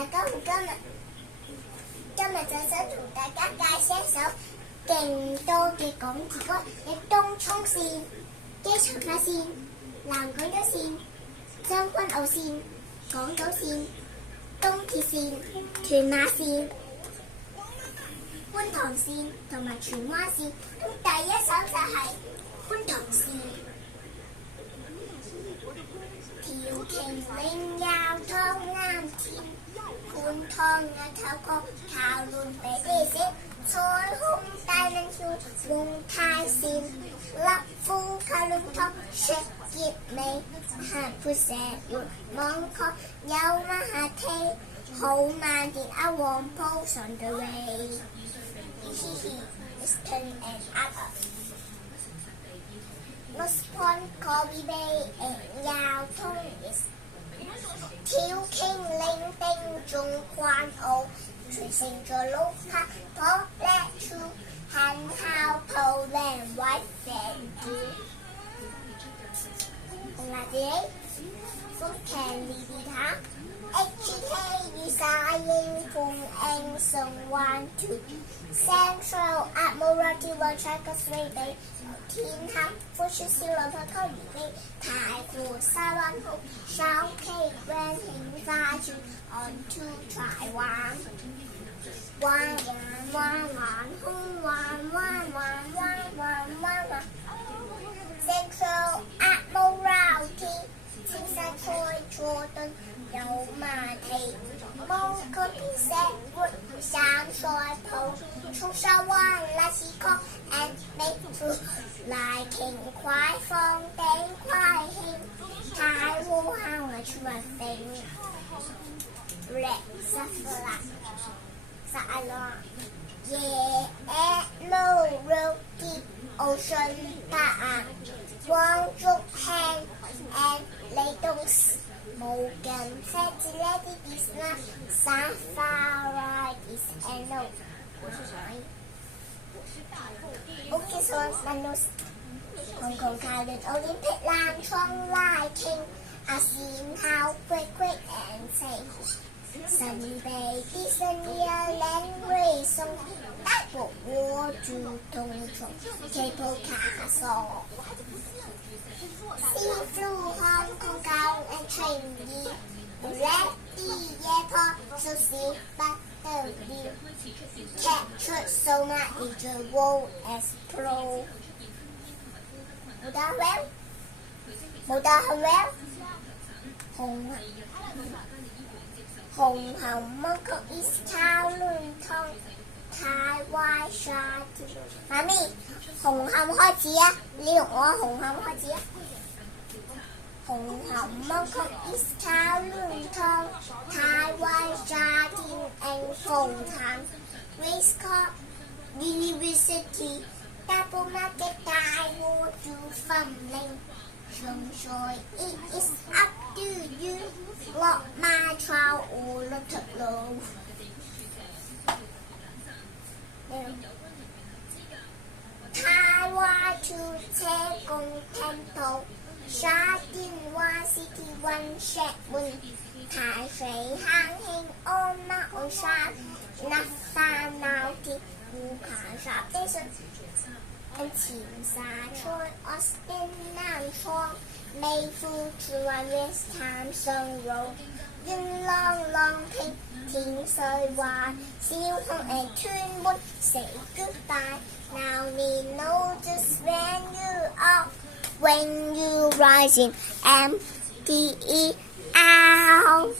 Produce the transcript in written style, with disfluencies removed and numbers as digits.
大家好，今日就想同大家介紹一首勁多嘅港鐵歌，有東涌線、機場快線、南港島線、將軍澳線、港島線、東鐵線、屯馬線、觀塘線同埋荃灣線。咁第一首就係觀塘線。條鯨嶺又通啱天，觀塘嘅頭角靠亂比啲線，彩虹大輪橋龍泰線，立富靠亂托石硤尾，行盤石園網確有馬下梯，好慢電啊黃埔上對位，It's turning and up。North Point Corby Bay 又通 is 條鯨嶺定中關澳，全城在路拍拖叻處，行校鋪靚位成住。紅辣子，福強利地塔 ，HK 與沙英鳳英送灣處 ，Central Admiralty World Trackers Rally。天黑歡笑少女拍拖而飛，太湖沙灣好，小 K Grand 興花處 on to 柴灣，彎空彎 Central Admiralty 青山開佐敦有馬蹄，芒果片石活三賽鋪，冲沙灣拉絲曲 and make food。來傾快放頂快興，太湖坑來出雲頂 ，Red Safari Salon Yellow Rocky Ocean Park 黃竹坑 and 利東無盡車子 Lady Disney Safari is Anno。OK， 所以香港卡聯奧林匹蘭創拉傾，阿線考 Great and Safe， 神秘迪士尼靚瑞送，大埔我住東涌 Cable Castle， Seaflow Hong Kong Town and Train Ready Airport so see but the view captured so much in the world explode。冇得係 well， 紅磡芒果 East Town 亂通，太壞沙田。媽咪，紅磡開始啊！你同我紅磡開始啊！紅磡芒果 East Town 亂通，太壞沙田 and 鳳潭 Race Course University。大埔market 大和住粉嶺，上水 it is up to you， 落馬槽我落條路。太華駐車公廳鋪，沙田灣 City One Sherwood， 太水坑興安馬鞍山，立法鬧鐵湖爬沙地上。前沙村 Austin 南窗，美孚荃灣 West Tham Song Road， 元朗朗屏天水灣，小紅 and Twinwood say goodbye。Now we know just when you rising MTE out。